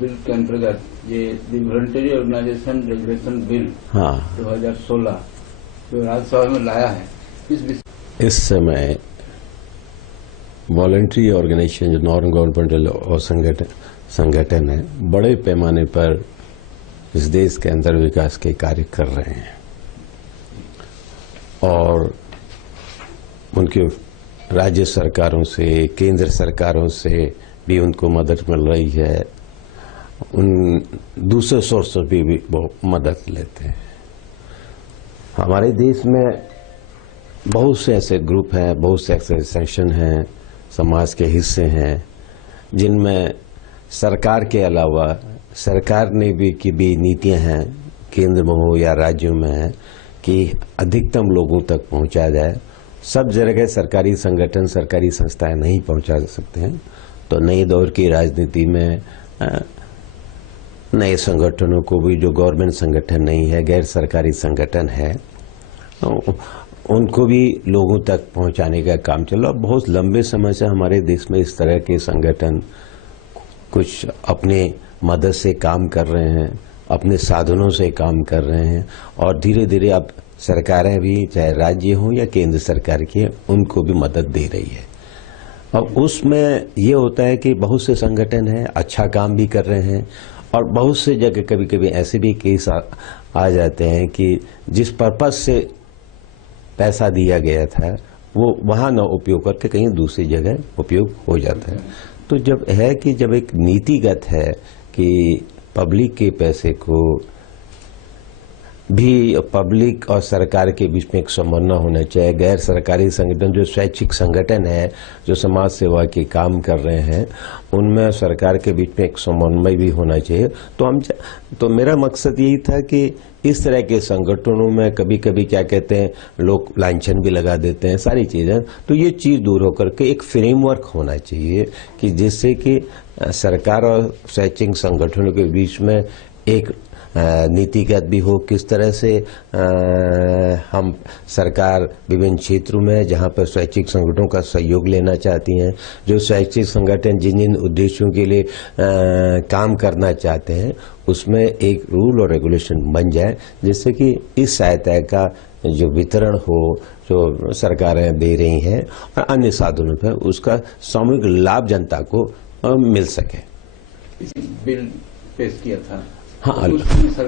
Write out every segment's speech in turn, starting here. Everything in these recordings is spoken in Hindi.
बिल के अंतर्गत ये वॉलंटरी ऑर्गेनाइजेशन रेगुलेशन बिल 2016 जो राज्यसभा में लाया है, इस समय वॉलंटरी ऑर्गेनाइजेशन जो नॉन गवर्नमेंटल और संगठन है, बड़े पैमाने पर इस देश के अंदर विकास के कार्य कर रहे हैं और उनके राज्य सरकारों से, केंद्र सरकारों से भी उनको मदद मिल रही है। उन दूसरे सोर्स से भी वो मदद लेते हैं। हमारे देश में बहुत से ऐसे ग्रुप हैं, बहुत से ऐसे सेक्शन हैं, समाज के हिस्से हैं, जिनमें सरकार के अलावा सरकार ने भी की भी नीतियां हैं, केंद्र में हो या राज्यों में है, कि अधिकतम लोगों तक पहुंचा जाए। सब जगह सरकारी संगठन, सरकारी संस्थाएं नहीं पहुंचा सकते हैं। तो नए दौर की राजनीति में नए संगठनों को भी, जो गवर्नमेंट संगठन नहीं है, गैर सरकारी संगठन है, उनको भी लोगों तक पहुंचाने का काम चल रहा। बहुत लंबे समय से हमारे देश में इस तरह के संगठन कुछ अपने मदद से काम कर रहे हैं, अपने साधनों से काम कर रहे हैं और धीरे धीरे अब सरकारें भी, चाहे राज्य हो या केंद्र सरकार की, उनको भी मदद दे रही है। अब उसमें ये होता है कि बहुत से संगठन हैं, अच्छा काम भी कर रहे हैं और बहुत से जगह कभी कभी ऐसे भी केस आ जाते हैं कि जिस पर्पज से पैसा दिया गया था वो वहां न उपयोग करके कहीं दूसरी जगह उपयोग हो जाता है। तो जब है कि जब एक नीतिगत है कि पब्लिक के पैसे को भी पब्लिक और सरकार के बीच में एक समन्वय होना चाहिए। गैर सरकारी संगठन, जो स्वैच्छिक संगठन है, जो समाज सेवा के काम कर रहे हैं, उनमें सरकार के बीच में एक समन्वय भी होना चाहिए। तो मेरा मकसद यही था कि इस तरह के संगठनों में कभी कभी क्या कहते हैं, लोग लांछन भी लगा देते हैं, सारी चीजें। तो ये चीज दूर होकर के एक फ्रेमवर्क होना चाहिए कि जिससे कि सरकार और स्वैच्छिक संगठनों के बीच में एक नीतिगत भी हो, किस तरह से हम सरकार विभिन्न क्षेत्रों में जहां पर स्वैच्छिक संगठनों का सहयोग लेना चाहती हैं, जो स्वैच्छिक संगठन जिन जिन उद्देश्यों के लिए काम करना चाहते हैं, उसमें एक रूल और रेगुलेशन बन जाए, जिससे कि इस सहायता का जो वितरण हो, जो सरकारें दे रही हैं और अन्य साधनों पर, उसका सामूहिक लाभ जनता को मिल सके। बिल पेश किया था। हाँ,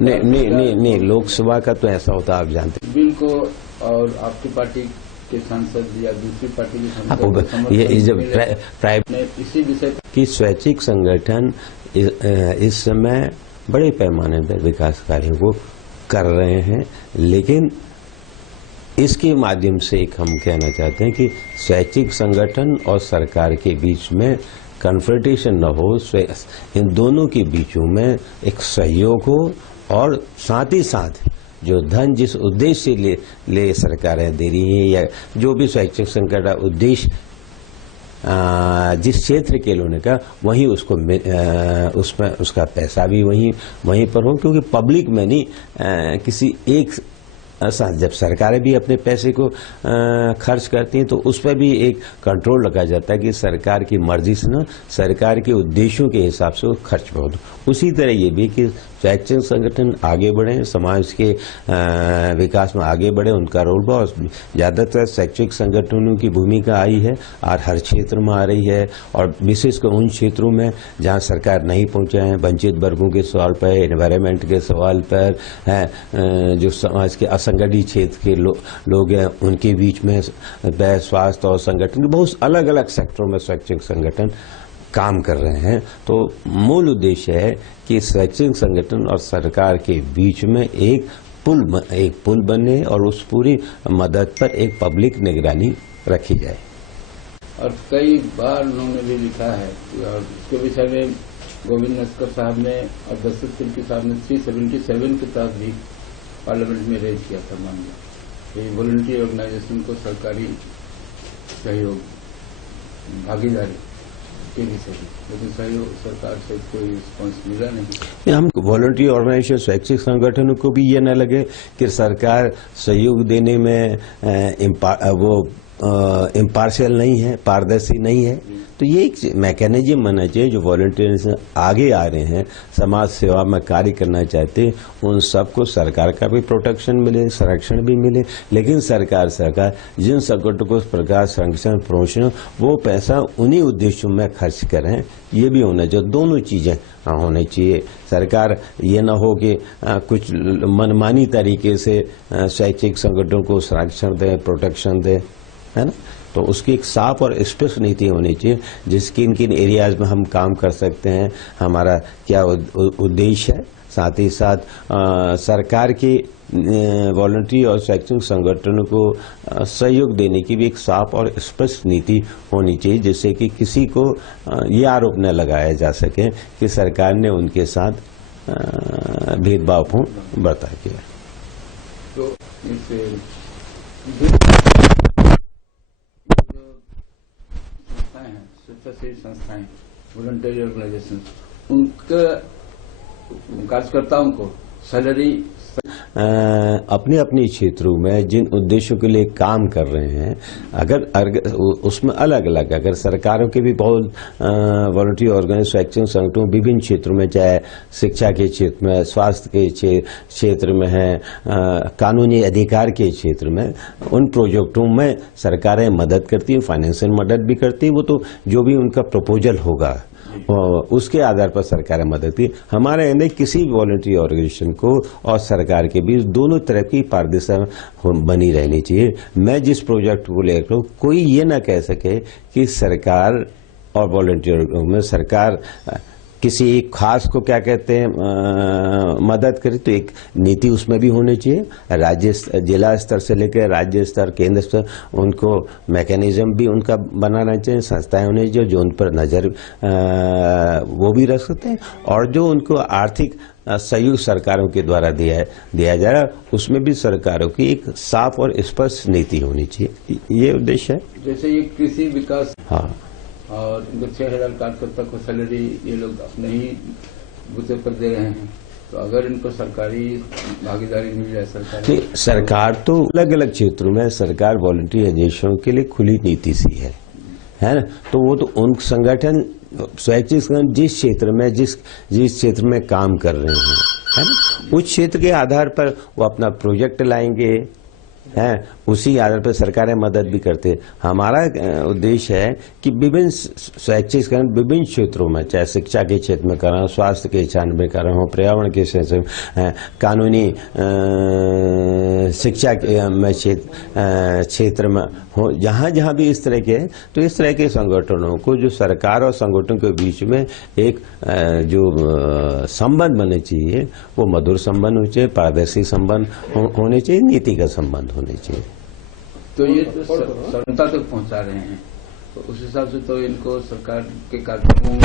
नहीं, लोकसभा का तो ऐसा होता, आप जानते हैं। बिल को और आपकी पार्टी के सांसद या दूसरी पार्टी के सांसद, ये जब प्राइवेट इसी विषय की स्वैच्छिक संगठन इस समय बड़े पैमाने पर विकास कार्यों को कर रहे हैं, लेकिन इसके माध्यम से एक हम कहना चाहते हैं कि स्वैच्छिक संगठन और सरकार के बीच में कन्फ्रंटेशन न हो, इन दोनों के बीचों में एक सहयोग हो और साथ ही साथ जो धन जिस उद्देश्य से ले सरकारें दे रही हैं या जो भी स्वैच्छिक संगठन उद्देश्य जिस क्षेत्र के लोगों का, वहीं उसको उसमें उसका पैसा भी वहीं पर हो, क्योंकि पब्लिक में नहीं, किसी एक जब सरकारें भी अपने पैसे को खर्च करती हैं तो उस पर भी एक कंट्रोल रखा जाता है कि सरकार की मर्जी से ना, सरकार के उद्देश्यों के हिसाब से वो खर्च बहुत। उसी तरह ये भी कि स्वैच्छिक संगठन आगे बढ़े, समाज के विकास में आगे बढ़े, उनका रोल बहुत। ज्यादातर स्वैच्छिक संगठनों की भूमिका आई है और हर क्षेत्र में आ रही है, और विशेषकर उन क्षेत्रों में जहाँ सरकार नहीं पहुंचा है, वंचित वर्गों के सवाल पर, एनवायरमेंट के सवाल पर है, जो समाज के असंगठित क्षेत्र के लोग हैं, उनके बीच में स्वास्थ्य और संगठन, बहुत अलग अलग सेक्टरों में स्वैच्छिक संगठन काम कर रहे हैं। तो मूल उद्देश्य है कि स्वैच्छिक संगठन और सरकार के बीच में एक पुल बने और उस पूरी मदद पर एक पब्लिक निगरानी रखी जाए। और कई बार उन्होंने भी लिखा है और इसके विषय में गोविंद नस्कर साहब ने और दशरथ सिल्की साहब ने 377 के तहत भी पार्लियामेंट में रेज किया था मामला, ये वॉलंटरी ऑर्गेनाइजेशन को सरकारी सहयोग, भागीदारी के विषय में, लेकिन सहयोग सरकार से कोई रिस्पॉन्स मिला नहीं। हम वॉलंटरी ऑर्गेनाइजेशन स्वैच्छिक संगठनों को भी ये न लगे कि सरकार सहयोग देने में वो इम्पार्शियल नहीं है, पारदर्शी नहीं है। तो ये एक मैकेनिज्म बनना चाहिए जो वॉलंटियर्स आगे आ रहे हैं, समाज सेवा में कार्य करना चाहते हैं, उन सबको सरकार का भी प्रोटेक्शन मिले, संरक्षण भी मिले। लेकिन सरकार जिन संकटों को प्रकार संरक्षण प्रमोशन, वो पैसा उन्हीं उद्देश्यों में खर्च करें, ये भी होना चाहिए। दोनों चीजें होनी चाहिए। सरकार ये न हो कि कुछ मनमानी तरीके से शैक्षिक संगठनों को संरक्षण दे, प्रोटेक्शन दे, है ना। तो उसकी एक साफ और स्पष्ट नीति होनी चाहिए, जिस किन किन एरियाज में हम काम कर सकते हैं, हमारा क्या उद्देश्य है। साथ ही साथ सरकार की वॉलंटरी और शैक्षणिक संगठनों को सहयोग देने की भी एक साफ और स्पष्ट नीति होनी चाहिए, जिससे कि किसी को ये आरोप न लगाया जा सके कि सरकार ने उनके साथ भेदभावपूर्ण बर्ताव किया। तो स्वेच्छासेवी संस्थाएं, वॉलंटरी ऑर्गेनाइजेशन, उनके कार्यकर्ताओं को सैलरी अपने अपने क्षेत्रों में जिन उद्देश्यों के लिए काम कर रहे हैं, अगर उसमें अलग अलग, अगर सरकारों के भी बहुत वॉलंटरी ऑर्गेनाइजेशन संगठनों विभिन्न क्षेत्रों में, चाहे शिक्षा के क्षेत्र में, स्वास्थ्य के क्षेत्र में है, कानूनी अधिकार के क्षेत्र में, उन प्रोजेक्टों में सरकारें मदद करती हैं, फाइनेंशियल मदद भी करती है। वो तो जो भी उनका प्रपोजल होगा उसके आधार पर सरकार मदद की। हमारे अंदर किसी वॉलंटरी ऑर्गेनाइजेशन को और सरकार के बीच दोनों तरह की पारदर्शिता बनी रहनी चाहिए। मैं जिस प्रोजेक्ट को लेकर हूं, कोई ये ना कह सके कि सरकार और वॉलंटरी में सरकार किसी एक खास को क्या कहते हैं मदद करे, तो एक नीति उसमें भी होनी चाहिए। राज्य जिला स्तर से लेकर राज्य स्तर, केंद्र स्तर, उनको मैकेनिज्म भी उनका बनाना चाहिए, संस्थाएं होनी चाहिए जो उन पर नजर वो भी रख सकते हैं, और जो उनको आर्थिक सहयोग सरकारों के द्वारा दिया जा रहा है, उसमें भी सरकारों की एक साफ और स्पष्ट नीति होनी चाहिए। ये उद्देश्य है। जैसे ये कृषि विकास, हाँ, और इनको 6,000 कार्यकर्ता को सैलरी ये लोग अपने ही बूते पर दे रहे हैं, तो अगर इनको सरकारी भागीदारी मिल जाए, सरकार तो अलग अलग क्षेत्रों में सरकार वॉलंटरी ऑर्गेनाइजेशनों के लिए खुली नीति सी है ना। तो वो तो उन संगठन स्वैच्छिक संगठन जिस क्षेत्र में काम कर रहे हैं, है ना, उस क्षेत्र के आधार पर वो अपना प्रोजेक्ट लाएंगे, हैं, उसी आधार पर सरकारें मदद भी करते हैं। हमारा उद्देश्य है कि विभिन्न स्वैच्छिक संगठन विभिन्न क्षेत्रों में, चाहे शिक्षा के क्षेत्र में कर रहा हूँ, स्वास्थ्य के क्षेत्र में कर रहा हूँ, पर्यावरण के क्षेत्र में, कानूनी शिक्षा में क्षेत्र में हो, जहाँ जहाँ भी इस तरह के हैं, तो इस तरह के संगठनों को, जो सरकार और संगठनों के बीच में एक जो संबंध बनने चाहिए, वो मधुर संबंध होने चाहिए, पारदर्शी संबंध होने चाहिए, नीति का संबंध होने चाहिए। तो ये तो सरलता तक पहुंचा रहे हैं, तो उस हिसाब से तो इनको सरकार के कार्यक्रमों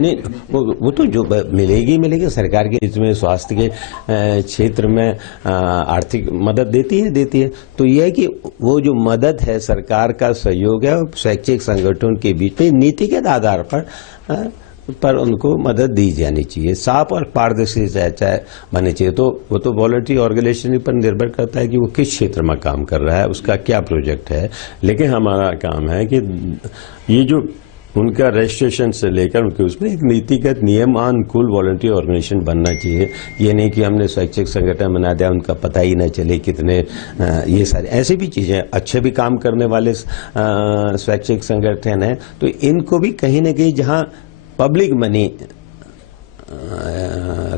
नहीं, वो तो जो मिलेगी सरकार के इसमें स्वास्थ्य के क्षेत्र में आर्थिक मदद देती है। तो यह है कि वो जो मदद है, सरकार का सहयोग है, शैक्षिक संगठनों के बीच में नीति के आधार पर उनको मदद दी जानी चाहिए, साफ और पारदर्शी बननी चाहिए। तो वो तो वॉलंटरी ऑर्गेनाइजेशन पर निर्भर करता है कि वो किस क्षेत्र में काम कर रहा है, उसका क्या प्रोजेक्ट है। लेकिन हमारा काम है कि ये जो उनका रजिस्ट्रेशन से लेकर उनके उसमें एक नीतिगत नियमानुकूल वॉलंटरी ऑर्गेनाइजेशन बनना चाहिए। ये नहीं कि हमने शैक्षिक संगठन बना दिया, उनका पता ही न चले कितने, ये सारी ऐसी भी चीजें, अच्छे भी काम करने वाले शैक्षिक संगठन हैं, तो इनको भी कहीं न कहीं जहाँ पब्लिक मनी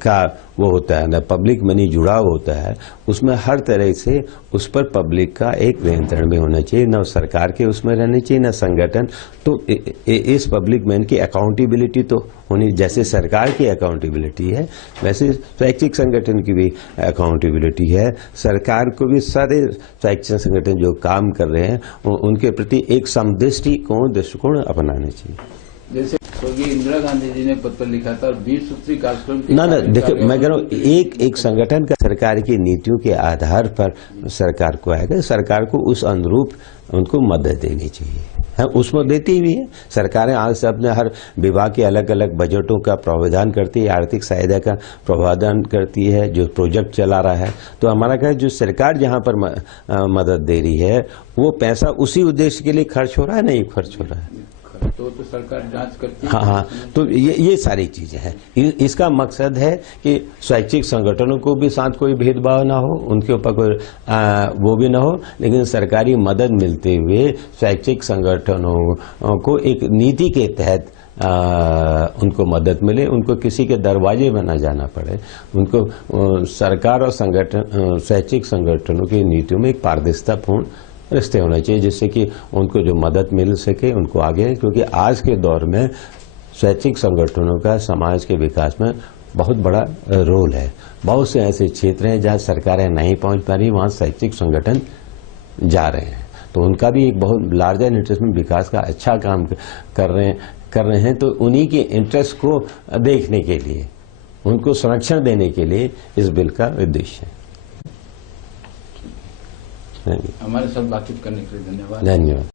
का वो होता है ना, पब्लिक मनी जुड़ाव होता है, उसमें हर तरह से उस पर पब्लिक का एक नियंत्रण भी होना चाहिए, न सरकार के उसमें रहनी चाहिए, न संगठन। तो इस पब्लिक मनी की अकाउंटेबिलिटी तो होनी, जैसे सरकार की अकाउंटेबिलिटी है वैसे शैक्षिक संगठन की भी अकाउंटेबिलिटी है। सरकार को भी सारे शैक्षिक संगठन जो काम कर रहे हैं उनके प्रति एक दृष्टिकोण अपनाना चाहिए। जैसे इंदिरा गांधी जी ने पत्र लिखा था, और 20 सूत्री कार्यक्रम ना देखो, मैं कह रहा हूँ एक संगठन का सरकार की नीतियों के आधार पर सरकार को आएगा, सरकार को उस अनुरूप उनको मदद देनी चाहिए। है, उसमें देती भी है। सरकारें आज से अपने हर विभाग के अलग अलग बजटों का प्रावधान करती है, आर्थिक सहायता का प्रावधान करती है, जो प्रोजेक्ट चला रहा है। तो हमारा क्या है, जो सरकार जहां पर मदद दे रही है वो पैसा उसी उद्देश्य के लिए खर्च हो रहा है, नहीं खर्च हो रहा है, तो सरकार जांच करती है। हाँ, तो ये सारी चीजें हैं। इसका मकसद है कि स्वैच्छिक संगठनों को भी साथ कोई भेदभाव ना हो, उनके ऊपर कोई वो भी ना हो, लेकिन सरकारी मदद मिलते हुए स्वैच्छिक संगठनों को एक नीति के तहत उनको मदद मिले, उनको किसी के दरवाजे में न जाना पड़े, उनको सरकार और स्वैच्छिक संगठनों की नीतियों में एक पारदर्शितापूर्ण रिश्ते होने चाहिए, जिससे कि उनको जो मदद मिल सके उनको आगे। क्योंकि आज के दौर में स्वैच्छिक संगठनों का समाज के विकास में बहुत बड़ा रोल है। बहुत से ऐसे क्षेत्र हैं जहां सरकारें नहीं पहुंच पा रही, वहां स्वैच्छिक संगठन जा रहे हैं, तो उनका भी एक बहुत लार्जर इंटरेस्ट में विकास का अच्छा काम कर रहे हैं। तो उन्हीं के इंटरेस्ट को देखने के लिए, उनको संरक्षण देने के लिए इस बिल का उद्देश्य है। हमारे साथ बातचीत करने के लिए धन्यवाद। धन्यवाद।